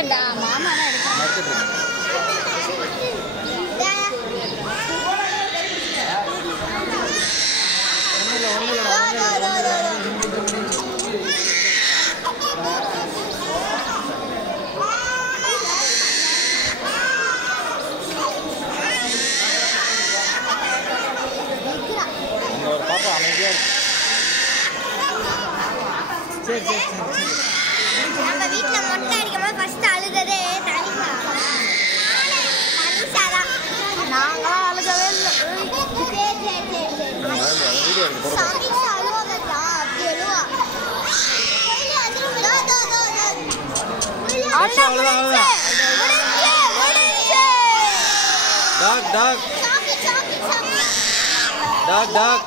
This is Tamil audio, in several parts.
எடுக்கடா மாமா தான் எடுக்கணும். பாப்பா அமைதியா இருக்கு. சரி சரி சரி. நம்ம வீட்ல மொட்டை அடிக்கும்போது ஃபர்ஸ்ட் அழுததே தனிஷா தான். நாங்களாம் அழுகவே இல்லை. சமீஷா அழுவாங்கடா, அப்படி அழுவா. டாக் டாக் டாக் டாக்.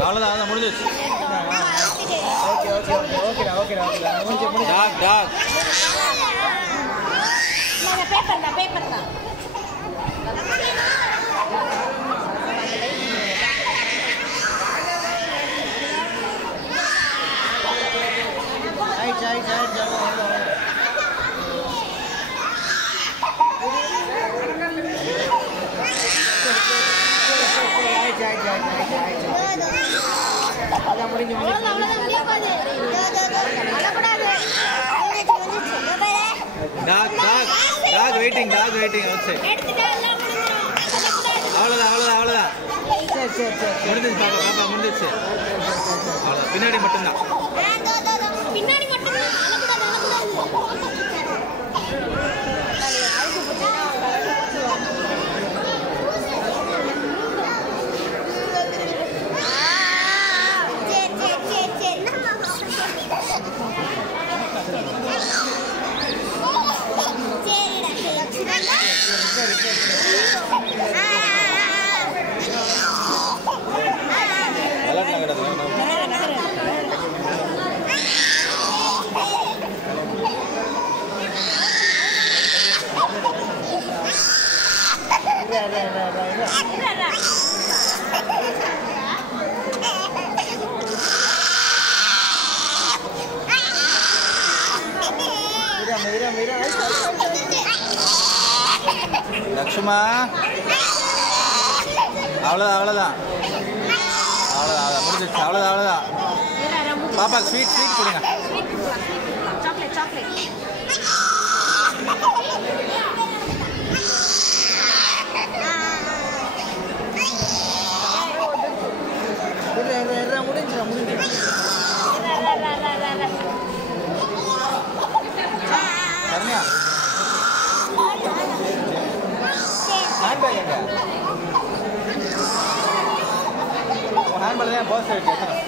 அவ்வளோதான் முடிஞ்சிச்சு. ஓகே ஓகே ஓகேடா ஓகேடா ஓகே. டாக் டாக் பேப்பர் தான். டாக் டாக் டாக் வெயிட்டிங் outside. அவ்வளோதான் சரி சரி சரி முடிஞ்சிச்சு. பாப்பா முடிஞ்சிச்சு. அவ்வளோதான் பின்னாடி மட்டும்தான். பின்னாடி மட்டும்தான். லக்ஷ்மா அவ்வளோதான் முடிஞ்சிச்சு. அவ்வளோதான் பாப்பா ஸ்வீட் கொடுங்க. சாக்லேட் கர்ணியா ஹேண்ட்பேக் எங்க? ஹேண்ட்பேக் தான் பர்ஸ் இருக்கு. அவ்வளோதான்.